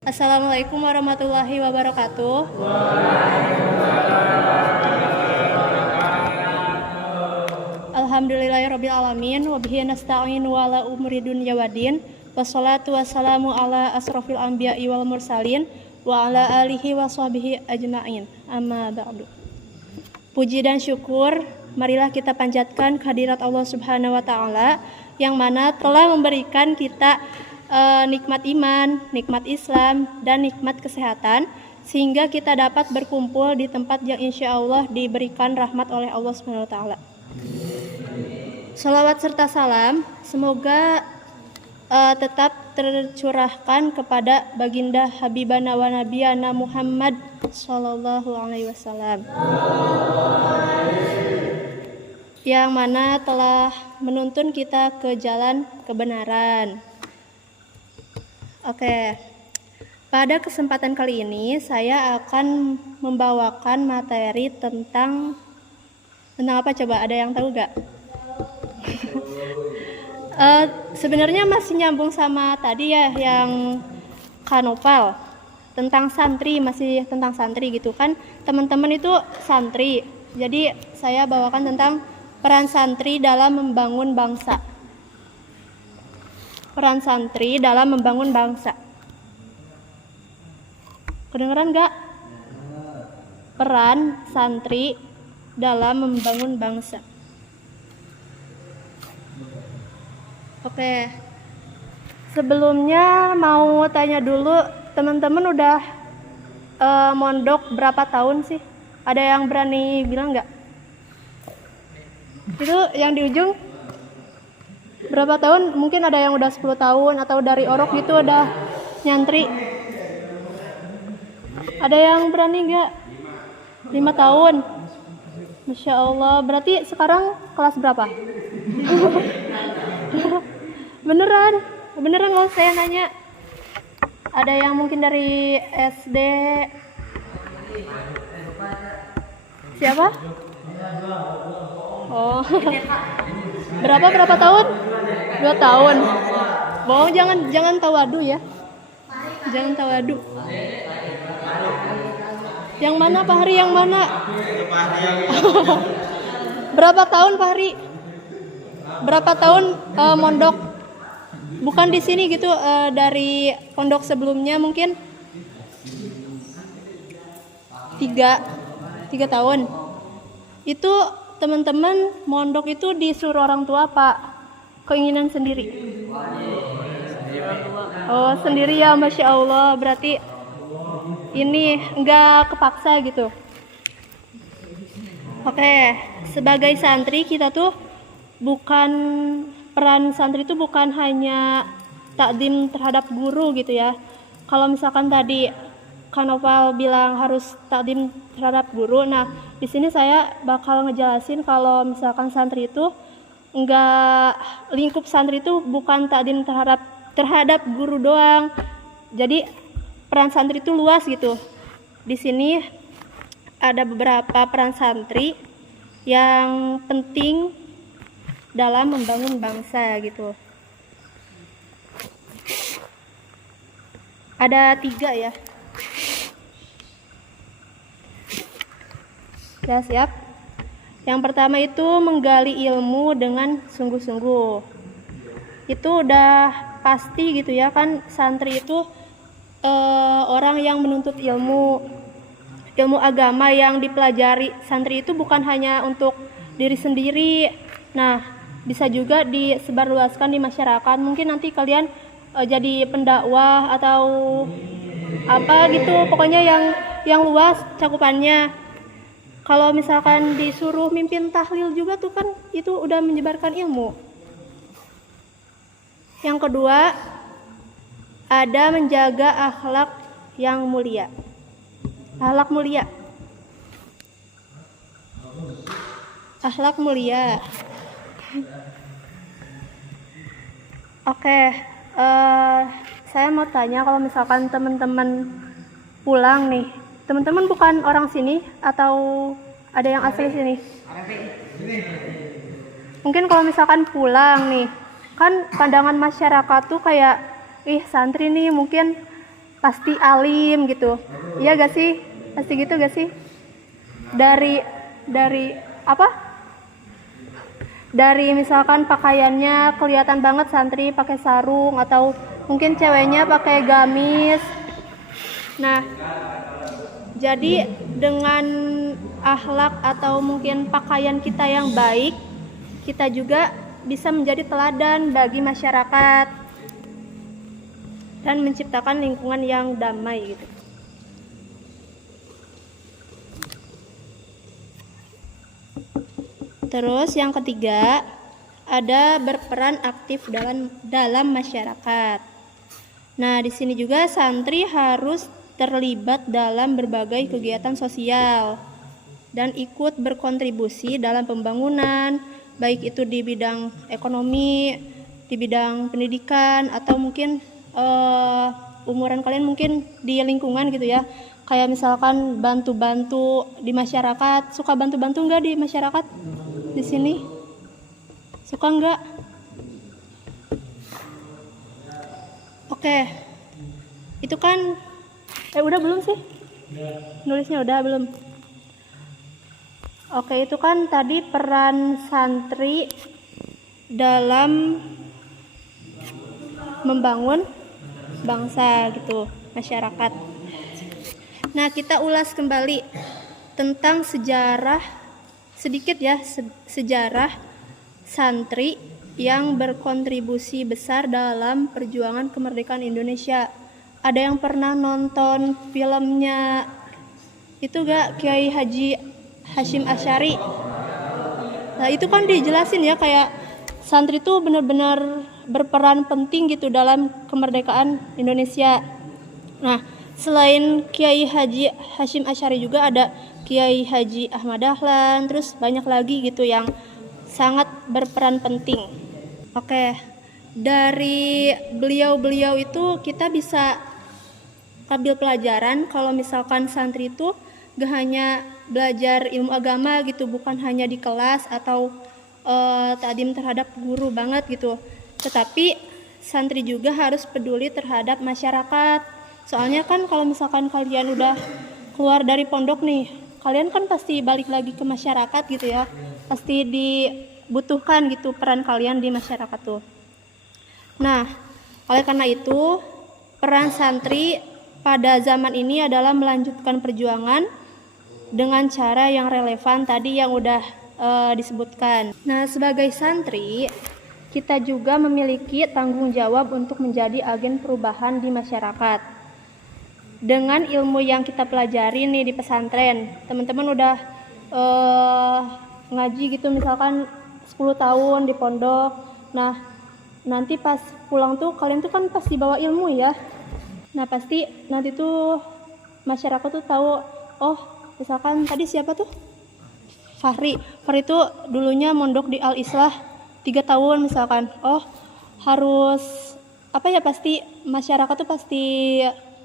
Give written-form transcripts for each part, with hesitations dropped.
Assalamualaikum warahmatullahi wabarakatuh. Alhamdulillahirabbil alamin wa bihi nasta'in wa ala umuri dunya waddin. Wassalatu wassalamu ala asrofil anbiya'i wal mursalin wa ala alihi wa sahbihi ajma'in. Amma ba'du. Puji dan syukur marilah kita panjatkan kehadirat Allah Subhanahu wa taala yang mana telah memberikan kita nikmat iman, nikmat Islam, dan nikmat kesehatan sehingga kita dapat berkumpul di tempat yang insya Allah diberikan rahmat oleh Allah Subhanahu wa taala. Salawat serta salam semoga tetap tercurahkan kepada baginda Habibana wa Nabiyana Muhammad sallallahu alaihi wasallam yang mana telah menuntun kita ke jalan kebenaran. Oke, pada kesempatan kali ini saya akan membawakan materi tentang apa coba? Ada yang tahu gak? Sebenarnya masih nyambung sama tadi ya yang kanopal tentang santri, masih tentang santri gitu kan. Teman-teman itu santri, jadi saya bawakan tentang peran santri dalam membangun bangsa. Peran santri dalam membangun bangsa. Kedengeran gak? Peran santri dalam membangun bangsa. Oke. Sebelumnya mau tanya dulu, teman-teman udah mondok berapa tahun sih? Ada yang berani bilang gak? Itu yang di ujung berapa tahun? Mungkin ada yang udah 10 tahun atau dari Orok gitu udah nyantri. Ada yang berani gak? 5 tahun. Masya Allah, berarti sekarang kelas berapa? Beneran loh saya nanya. Ada yang mungkin dari SD. Siapa? Oh. Berapa tahun? 2 tahun. Bohong, jangan tawadu ya. Jangan tawadu. Yang mana Pak Hari? Yang mana? Berapa tahun Pak Hari? Berapa tahun mondok? Bukan di sini gitu, dari pondok sebelumnya mungkin 3 tahun. Itu teman-teman mondok itu disuruh orang tua Pak? Keinginan sendiri? Oh sendiri ya, Masya Allah. Berarti ini enggak kepaksa gitu. Oke, sebagai santri kita tuh peran santri itu bukan hanya takdim terhadap guru gitu ya. Kalau misalkan tadi Kanopal bilang harus takdim terhadap guru, nah di sini saya bakal ngejelasin kalau misalkan santri itu lingkup santri itu bukan takdim terhadap guru doang. Jadi peran santri itu luas gitu. Di sini ada beberapa peran santri yang penting dalam membangun bangsa gitu. Ada 3 ya. Ya siap. Yang pertama itu menggali ilmu dengan sungguh-sungguh. Itu udah pasti gitu ya kan, santri itu orang yang menuntut ilmu agama yang dipelajari. Santri itu bukan hanya untuk diri sendiri. Nah, bisa juga disebarluaskan di masyarakat. Mungkin nanti kalian jadi pendakwah atau apa gitu, pokoknya yang luas cakupannya. Kalau misalkan disuruh mimpin tahlil juga tuh kan itu udah menyebarkan ilmu. Yang kedua, ada menjaga akhlak yang mulia. Akhlak mulia. Akhlak mulia. Oke, saya mau tanya, kalau misalkan teman-teman pulang nih, teman-teman bukan orang sini atau ada yang asli sini? Mungkin kalau misalkan pulang nih kan pandangan masyarakat tuh kayak, ih santri nih mungkin pasti alim gitu. Iya gak sih? Pasti gitu gak sih? Dari apa? Dari misalkan pakaiannya kelihatan banget santri pakai sarung atau mungkin ceweknya pakai gamis. Nah, jadi dengan akhlak atau mungkin pakaian kita yang baik, kita juga bisa menjadi teladan bagi masyarakat dan menciptakan lingkungan yang damai gitu. Terus yang ketiga, ada berperan aktif dalam masyarakat. Nah, di sini juga santri harus terlibat dalam berbagai kegiatan sosial dan ikut berkontribusi dalam pembangunan, baik itu di bidang ekonomi, di bidang pendidikan, atau mungkin umuran kalian mungkin di lingkungan gitu ya, kayak misalkan bantu-bantu di masyarakat. Suka bantu-bantu nggak di masyarakat di sini? Suka nggak? Oke, itu kan udah belum sih? Nulisnya udah belum? Oke, itu kan tadi peran santri dalam membangun bangsa gitu, masyarakat. Nah, kita ulas kembali tentang sejarah sedikit ya, sejarah santri yang berkontribusi besar dalam perjuangan kemerdekaan Indonesia. Ada yang pernah nonton filmnya itu gak, Kiai Haji Hasyim Asy'ari? Nah, itu kan dijelasin ya, kayak santri itu benar-benar berperan penting gitu dalam kemerdekaan Indonesia. Nah, selain Kiai Haji Hasyim Asy'ari juga ada Kiai Haji Ahmad Dahlan, terus banyak lagi gitu yang sangat berperan penting. Oke, dari beliau-beliau itu kita bisa ambil pelajaran kalau misalkan santri itu gak hanya belajar ilmu agama gitu, bukan hanya di kelas atau takdim terhadap guru banget gitu, tetapi santri juga harus peduli terhadap masyarakat. Soalnya kan kalau misalkan kalian udah keluar dari pondok nih, kalian kan pasti balik lagi ke masyarakat gitu ya, pasti dibutuhkan gitu peran kalian di masyarakat tuh. Nah, oleh karena itu peran santri pada zaman ini adalah melanjutkan perjuangan dengan cara yang relevan tadi yang udah disebutkan. Nah, sebagai santri kita juga memiliki tanggung jawab untuk menjadi agen perubahan di masyarakat. Dengan ilmu yang kita pelajari nih di pesantren, teman-teman udah ngaji gitu misalkan 10 tahun di pondok. Nah, nanti pas pulang tuh kalian tuh kan pasti bawa ilmu ya. Nah, pasti nanti tuh masyarakat tuh tahu, oh misalkan tadi siapa tuh? Fahri tuh dulunya mondok di Al Islah 3 tahun misalkan. Oh, harus apa ya, pasti masyarakat tuh pasti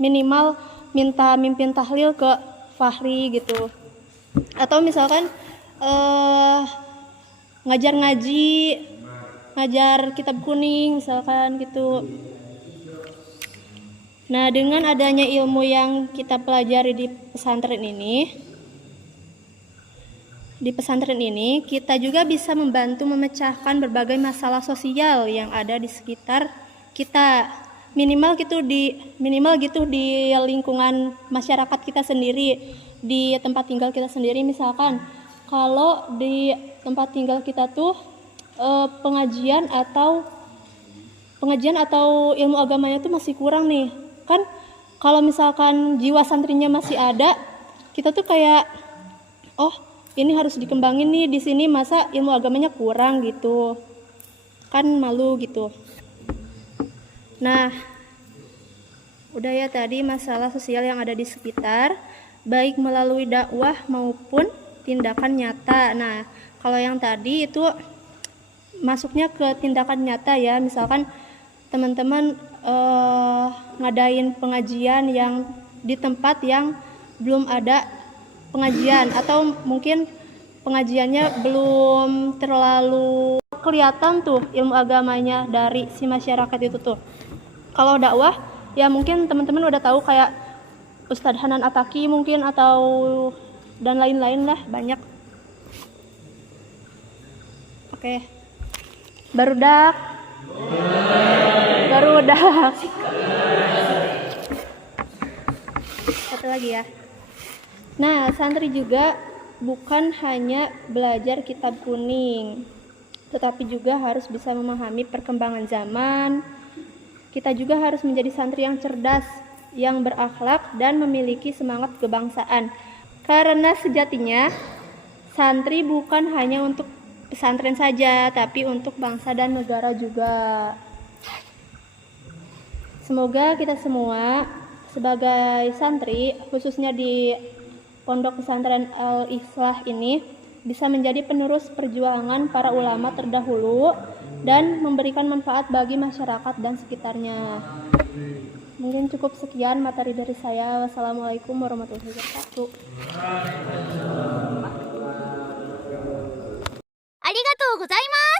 minimal minta mimpin tahlil ke Fahri gitu. Atau misalkan ngajar ngaji, ngajar kitab kuning misalkan gitu. Nah, dengan adanya ilmu yang kita pelajari di pesantren ini, kita juga bisa membantu memecahkan berbagai masalah sosial yang ada di sekitar kita. Minimal gitu di lingkungan masyarakat kita sendiri, di tempat tinggal kita sendiri. Misalkan kalau di tempat tinggal kita tuh pengajian atau ilmu agamanya tuh masih kurang nih. Kan kalau misalkan jiwa santrinya masih ada, kita tuh kayak, oh ini harus dikembangin nih di sini, masa ilmu agamanya kurang gitu, kan malu gitu. Nah, udah ya tadi masalah sosial yang ada di sekitar, baik melalui dakwah maupun tindakan nyata. Nah, kalau yang tadi itu masuknya ke tindakan nyata ya, misalkan teman-teman ngadain pengajian yang di tempat yang belum ada pengajian, atau mungkin pengajiannya belum terlalu kelihatan tuh ilmu agamanya dari si masyarakat itu tuh. Kalau dakwah ya mungkin teman-teman udah tahu kayak Ustadz Hanan Ataki mungkin atau dan lain-lain lah, banyak. Oke. Barudak. Satu lagi ya. Nah, santri juga bukan hanya belajar kitab kuning, tetapi juga harus bisa memahami perkembangan zaman. Kita juga harus menjadi santri yang cerdas, yang berakhlak dan memiliki semangat kebangsaan. Karena sejatinya santri bukan hanya untuk pesantren saja, tapi untuk bangsa dan negara juga. Semoga kita semua sebagai santri, khususnya di Pondok Pesantren Al-Ikhlas ini, bisa menjadi penerus perjuangan para ulama terdahulu dan memberikan manfaat bagi masyarakat dan sekitarnya. Mungkin cukup sekian materi dari saya. Wassalamualaikum warahmatullahi wabarakatuh. ありがとうございます。